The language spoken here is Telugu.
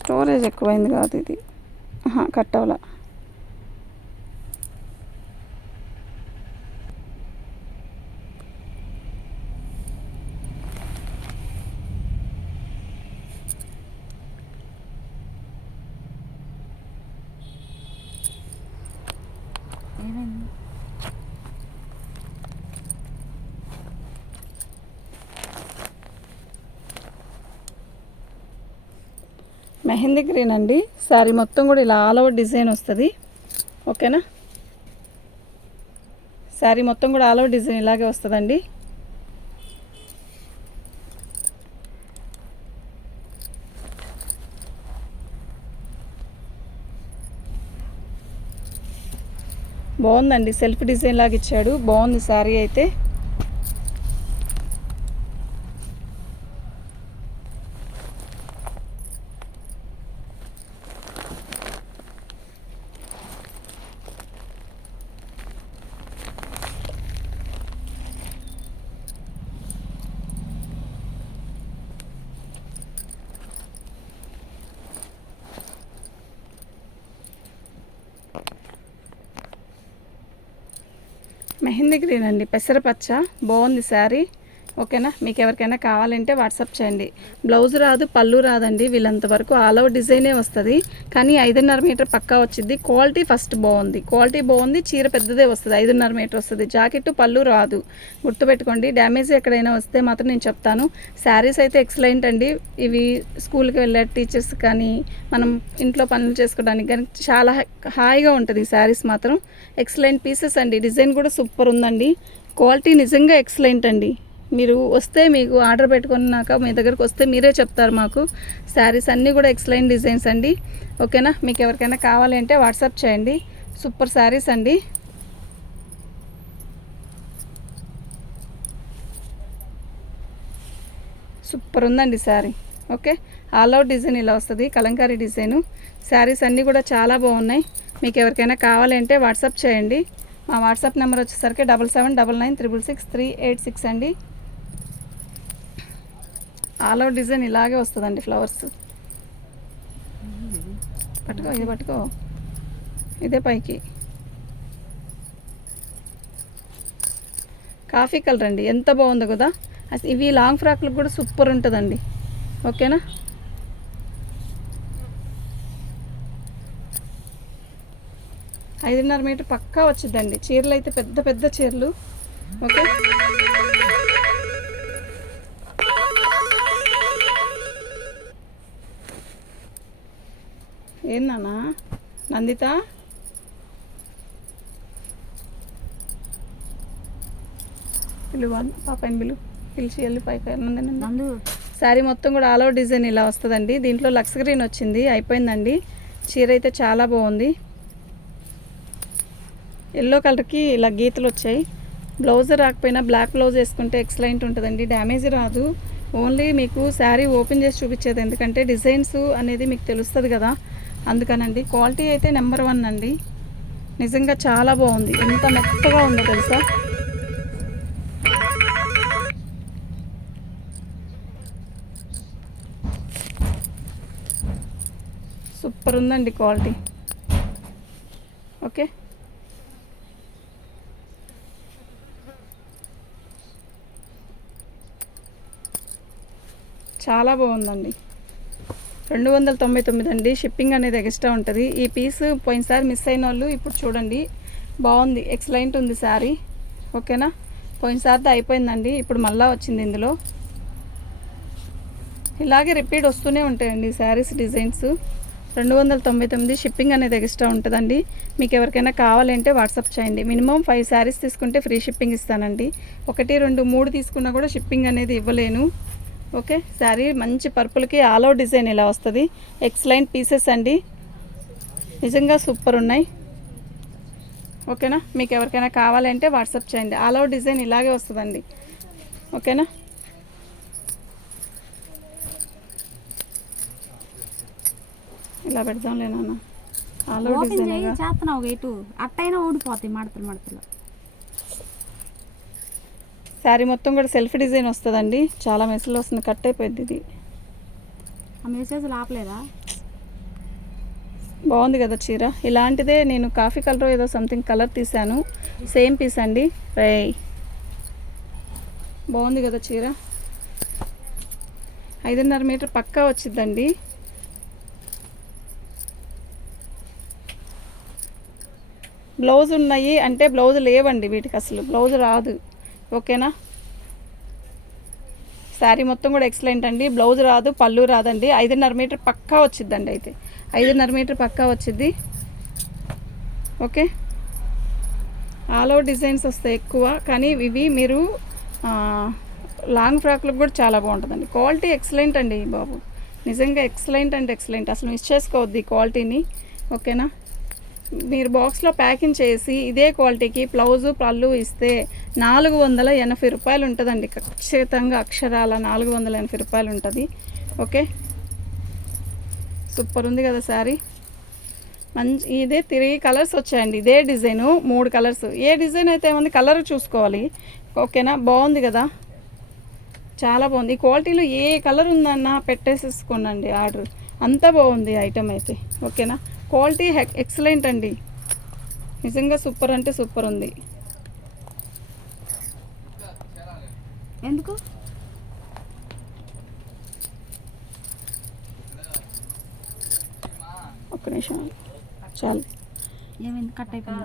స్టోరేజ్ ఎక్కువైంది కాదు ఇది, కట్ అవ్వలా. మెహందీ గ్రీన్ అండి. శారీ మొత్తం కూడా ఇలా ఆల్ ఓవర్ డిజైన్ వస్తుంది. ఓకేనా, శారీ మొత్తం కూడా ఆల్ ఓవర్ డిజైన్ ఇలాగే వస్తుందండి. బాగుందండి, సెల్ఫ్ డిజైన్ లాగా ఇచ్చాడు. బాగుంది శారీ అయితే. మెహందీ గ్రీన్ అండి, పెసరపచ్చ. బాగుంది శారీ. ఓకేనా, మీకు ఎవరికైనా కావాలంటే వాట్సాప్ చేయండి. బ్లౌజ్ రాదు, పళ్ళు రాదండి. వీళ్ళంతవరకు ఆల్ ఓవర్ డిజైనే వస్తుంది. కానీ 5.5 మీటర్ పక్కా వచ్చింది. క్వాలిటీ ఫస్ట్ బాగుంది, క్వాలిటీ బాగుంది. చీర పెద్దదే వస్తుంది, 5.5 మీటర్ వస్తుంది. జాకెట్ పళ్ళు రాదు, గుర్తుపెట్టుకోండి. డ్యామేజ్ ఎక్కడైనా వస్తే మాత్రం నేను చెప్తాను. శారీస్ అయితే ఎక్సలెంట్ అండి. ఇవి స్కూల్కి వెళ్ళే టీచర్స్ కానీ, మనం ఇంట్లో పనులు చేసుకోవడానికి కానీ చాలా హాయిగా ఉంటుంది. ఈ శారీస్ మాత్రం ఎక్సలెంట్ పీసెస్ అండి. డిజైన్ కూడా సూపర్ ఉందండి. క్వాలిటీ నిజంగా ఎక్సలెంట్ అండి. మీరు వస్తే, మీకు ఆర్డర్ పెట్టుకున్నాక మీ దగ్గరకు వస్తే మీరే చెప్తారు మాకు. శారీస్ అన్నీ కూడా ఎక్సలెంట్ డిజైన్స్ అండి. ఓకేనా, మీకు ఎవరికైనా కావాలంటే వాట్సాప్ చేయండి. సూపర్ శారీస్ అండి. సూపర్ ఉందండి sari. Okay, all out design ఇలా వస్తుంది, కలంకారీ డిజైను. శారీస్ అన్నీ కూడా చాలా బాగున్నాయి. మీకు ఎవరికైనా కావాలంటే వాట్సాప్ చేయండి. మా వాట్సాప్ నెంబర్ వచ్చేసరికి 7799666386 అండి. ఆల్ అవుట్ డిజైన్ ఇలాగే వస్తుందండి. ఫ్లవర్స్ పట్టుకో, ఇది పట్టుకో, ఇదే పైకి. కాఫీ కలర్ అండి, ఎంత బాగుందో కదా. అసలు ఇవి లాంగ్ ఫ్రాక్లకు కూడా సూపర్ ఉంటుందండి. ఓకేనా, 5.5 మీటర్ పక్కా వచ్చిందండి. చీరలు అయితే పెద్ద పెద్ద చీరలు. ఓకే, ఏందన్నా నందిత, పిలువాలి పాపని, పిలిచి వెళ్ళి పైకి నందు. శారీ మొత్తం కూడా ఆల్ ఓవర్ డిజైన్ ఇలా వస్తుందండి. దీంట్లో లక్స్ గ్రీన్ వచ్చింది, అయిపోయిందండి. చీర అయితే చాలా బాగుంది. ఎల్లో కలర్కి ఇలా గీతలు వచ్చాయి. బ్లౌజ్ రాకపోయినా బ్లాక్ బ్లౌజ్ వేసుకుంటే ఎక్సలెంట్ ఉంటుందండి. డ్యామేజ్ రాదు. ఓన్లీ మీకు శారీ ఓపెన్ చేసి చూపించేది, ఎందుకంటే డిజైన్స్ అనేది మీకు తెలుస్తుంది కదా, అందుకనండి. క్వాలిటీ అయితే నెంబర్ 1 అండి. నిజంగా చాలా బాగుంది. ఎంత మెత్తగా ఉందో తెలుసా. సూపర్ ఉందండి క్వాలిటీ. ఓకే, చాలా బాగుందండి. 299 అండి. షిప్పింగ్ అనేది ఎక్స్ట్రా ఉంటుంది. ఈ పీస్ పోయినసారి మిస్ అయిన వాళ్ళు ఇప్పుడు చూడండి, బాగుంది, ఎక్సలెంట్ ఉంది శారీ. ఓకేనా, పోయినసారిది అయిపోయిందండి, ఇప్పుడు మళ్ళీ వచ్చింది ఇందులో. ఇలాగే రిపీట్ వస్తూనే ఉంటాయండి శారీస్ డిజైన్స్. 299 షిప్పింగ్ అనేది ఎక్స్ట్రా ఉంటుందండి. మీకు ఎవరికైనా కావాలంటే వాట్సాప్ చేయండి. మినిమం 5 శారీస్ తీసుకుంటే ఫ్రీ షిప్పింగ్ ఇస్తానండి. 1, 2, 3 తీసుకున్నా కూడా షిప్పింగ్ అనేది ఇవ్వలేను. ఓకే, శారీ మంచి పర్పుల్కి ఆల్ ఓవర్ డిజైన్ ఇలా వస్తుంది. ఎక్సలెంట్ పీసెస్ అండి, నిజంగా సూపర్ ఉన్నాయి. ఓకేనా, మీకు ఎవరికైనా కావాలంటే వాట్సాప్ చేయండి. ఆల్ ఓవర్ డిజైన్ ఇలాగే వస్తుందండి. ఓకేనా, ఇలా పెడదాంలే నాన్న. ఆల్ ఓవర్ డిజైన్ చేస్తున్నావు, ఇటు అట్టయినా ఊడిపోతాయి మడతలు మడతలు. శారీ మొత్తం కూడా సెల్ఫ్ డిజైన్ వస్తుందండి. చాలా మెస్సులు వస్తుంది, కట్ అయిపోయింది ఇది. ఆ మెసేజ్లు ఆపలేదా? బాగుంది కదా చీర. ఇలాంటిదే నేను కాఫీ కలర్ ఏదో సంథింగ్ కలర్ తీసాను, సేమ్ పీస్ అండి. బాగుంది కదా చీర. 5.5 మీటర్ పక్కా వచ్చిందండి. బ్లౌజ్ ఉన్నాయి అంటే బ్లౌజ్ లేవండి వీటికి, అసలు బ్లౌజ్ రాదు. ఓకేనా, శారీ మొత్తం కూడా ఎక్సలెంట్ అండి. బ్లౌజ్ రాదు, పళ్ళు రాదండి. 5.5 మీటర్ పక్కా వచ్చిద్దండి. అయితే 5.5 మీటర్ పక్కా వచ్చిద్ది. ఓకే, ఆల్ ఓవర్ డిజైన్స్ వస్తాయి ఎక్కువ, కానీ ఇవి మీరు లాంగ్ ఫ్రాక్లకు కూడా చాలా బాగుంటుందండి. క్వాలిటీ ఎక్సలెంట్ అండి బాబు, నిజంగా ఎక్సలెంట్ అంటే ఎక్సలెంట్. అసలు మిస్ చేసుకోవద్దు ఈ క్వాలిటీని. ఓకేనా, మీరు బాక్స్లో ప్యాకింగ్ చేసి ఇదే క్వాలిటీకి బ్లౌజు పళ్ళు ఇస్తే 480 రూపాయలు ఉంటుందండి. ఖచ్చితంగా అక్షరాల 480 రూపాయలు ఉంటుంది. ఓకే, సూపర్ ఉంది కదా శారీ. మంచి ఇదే 3 కలర్స్ వచ్చాయండి. ఇదే డిజైను 3 కలర్స్. ఏ డిజైన్ అయితే ఏముంది, కలర్ చూసుకోవాలి. ఓకేనా, బాగుంది కదా, చాలా బాగుంది. ఈ క్వాలిటీలో ఏ కలర్ ఉందన్నా పెట్టేసేసుకోండి ఆర్డర్, అంతా బాగుంది ఐటమ్ అయితే. ఓకేనా, క్వాలిటీ ఎక్సలెంట్ అండి, నిజంగా సూపర్ అంటే సూపర్ ఉంది. ఎందుకు? ఒక్క నిమిషం చాలు. ఏమైంది, కట్ అయిపోయిందా?